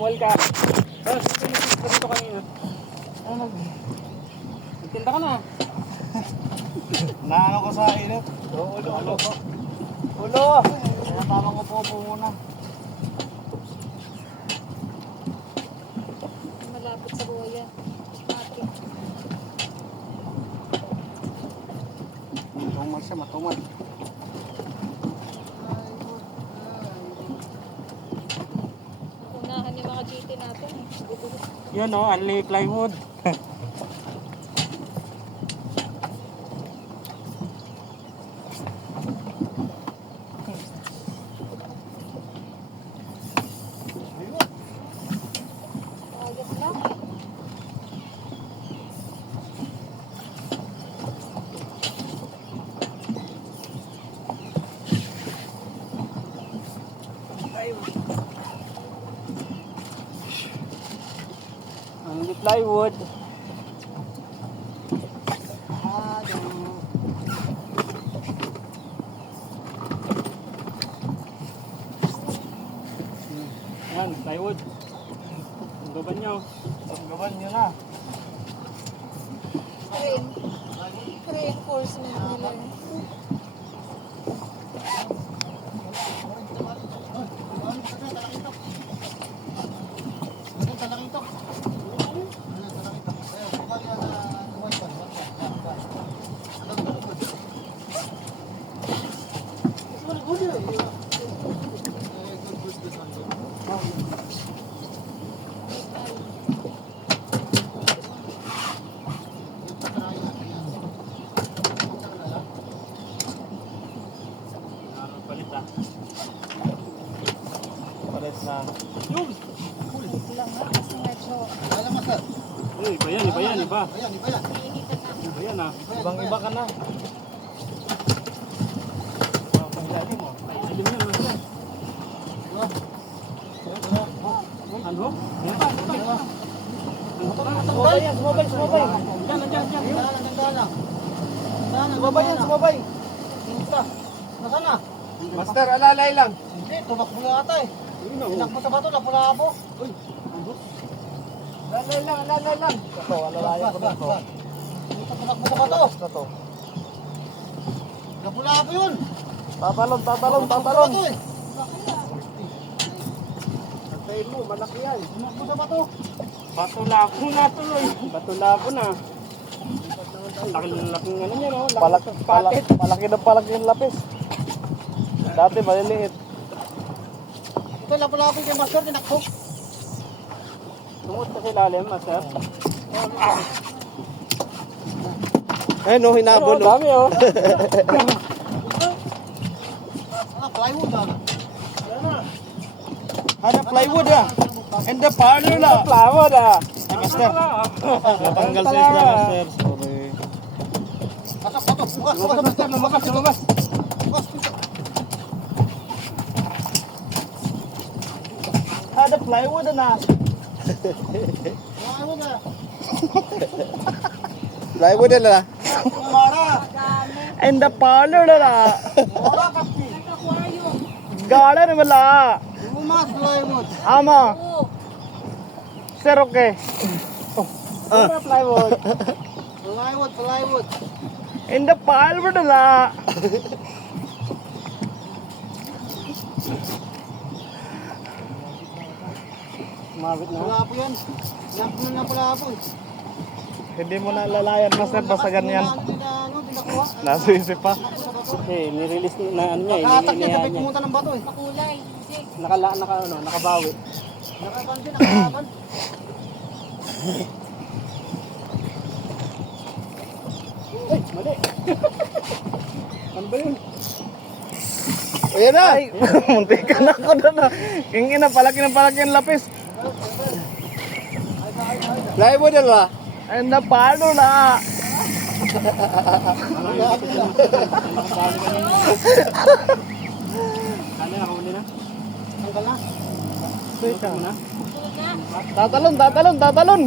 Welcome. Dito kanina. Nagtinda ka na. Naano ko sa init? Ulo. Ulo! Kaya tamang ko po muna. Malapit sa buhay. Matumal siya, matumal. Unahan yung mga GT natin. Yun o, Unli Plywood. Ayos lang. Unli Plywood. Yan, plywood. Ang gaban nyo. Paggawan nyo na. Reinforcement nila. Palit ah. Palit na. Wait lang ha, kasi medyo Alam mo sir? Uy, iba yan, iba yan, iba. Ayan, iba yan. Iba yan ah. Ibang iba ka na. Paglalim mo. Paglalim yan, mga ano? Yan pa, yan pa. Sumabay yan, sumabay, sumabay. Diyan, diyan, diyan. Sumabay yan, sumabay. Nasaan na? Master, alalay lang. Hindi, tumakbo na ata eh. Tinakbo sa bato, napula-apo. Uy, alalay lang, alalay lang. Ito, alalayan ko na ito. Ito, tumakbo sa bato. Ito. Napula-apo yun. Tatalon, tatalon, tatalon. Antayin mo, malaki yan. Tumakbo sa bato. Batulapo na tuloy. Batulapo na. Laki-laking ano niya, no? Palaki na palaki yung lapis. Dati maliliit. Ito, lapulapin kay Master, tinakbo. Tungod sa ilalim, master. Ayun o, hinabol Ano, dami oh. Plywood ah. Hanap plywood ah. And the parlor na. Plywood ah. Ay, Master. Natanggal sa isla, Master. Sorry. Pasok, pasok. Bukas, Lumabas, master. Lumabas, lumabas. bukas. Ada plywood na. Plywood na. Plywood na. Mara. And the parlor na. Mara kasi. Garden wala. Umas plywood. Ama. Sir, okay. Plywood. Plywood, plywood. In the plywood na. Mabit na. Wala po yan. Wala na pala po. Hindi mo na lalayan, Master, basta ganyan. Nasa isip pa. Eh, nirelease na ano niya eh. Nakatak niya, Inihayan sabay niya. pumunta ng bato eh. makulay. Nakabawi. Nakapansin, nakakaban. Ay, mali. Ano ba yun? Ayan na! Muntik ka na ako na. Yung ina, palaki ang lapis. Plywood na ba? Ay, napalo na. Kala, nakahuli na? Tanggal na. Wait na. Tatalon, tatalon, tatalon.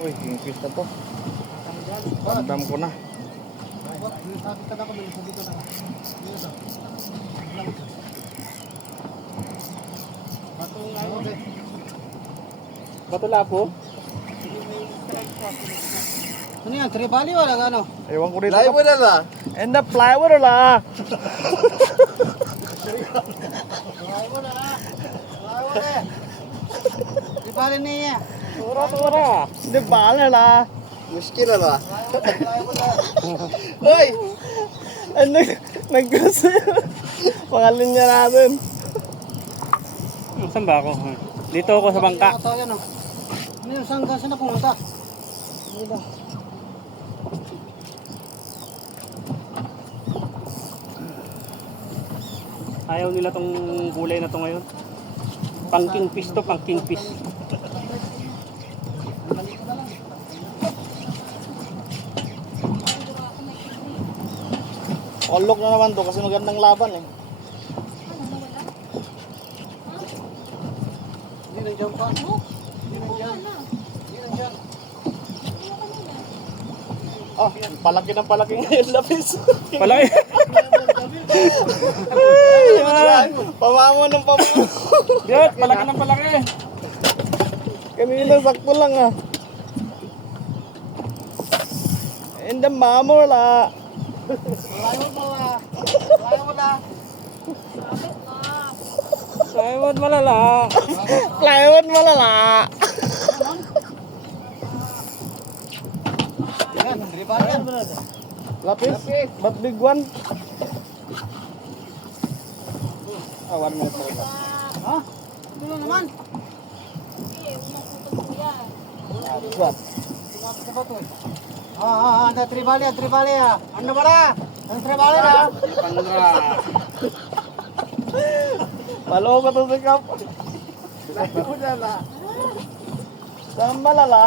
Uy, kingfish na to. Dam ko na. Sabi ka na kami, sabi ka na. Okay. Bato lapo? Ano yan? Tribali wala ano? Ewan ko rin. Plywood na. And the plywood na. Plywood na. Plywood eh. Tribali niya. Tura. Di bala na. Muskil na. Plywood na. Hoy! Ano? Nag-gusto yun. Pangalan niya natin. Saan ba ako? Dito ako sa bangka. Ito yan oh. Ano yun? Saan na pumunta? Ano ba? Ayaw nila tong kulay na to ngayon. Pang kingfish to, pang kingfish. Unlock na naman to kasi magandang laban eh. Hindi nandiyan pa. Hindi nandiyan. Hindi nandiyan. Oh, palaki ng palaki ngayon lapis. Palaki. Pamamo ng pamamo. Diyan, palaki ng palaki. Kanina sakto lang ah. And the mamo la. Plywood mo ah. Plywood ah. Plywood malala. Plywood malala. Yan, tribali yan. Lapis? Ba't big one? Ah, 1 minute pa rin. Ha? Ito lang naman. Ah, this one. Tumapit sa bato eh. Ada tribali ah. Ano ba na? Ang tribali na. Pandra. Malo ka to sa kap. Saan malala?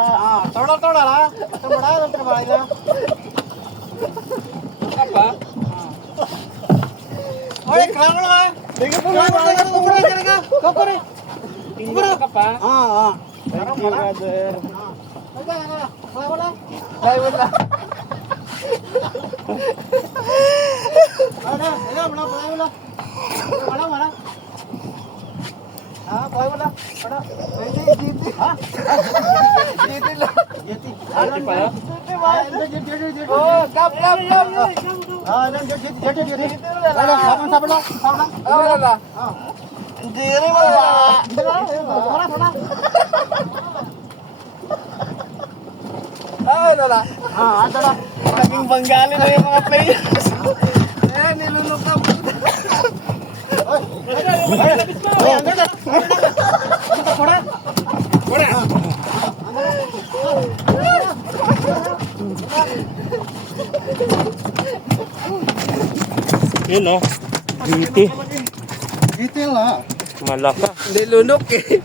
Toda la. Ito ba na? Ang tribali na. Apa? Oy, klaro na ka. Sige po Klaro na. ka. Kukuri ka. Kukuri. Tingnan ka pa. Thank you, brother. Wala. Plywood na. Wala. Wala. Diti. Ha? Dito lang. Diti. Dito pa yun? Oh, kap. Diti. Wala, sabi lang. Wala. Hindi rin wala. Wala. Wala. Ando na. Naging banggali na yung mga players. Nilunok na. Ando na. Pura. Yun o. Diti. Diti lang. Malaka. Hindi lunok eh.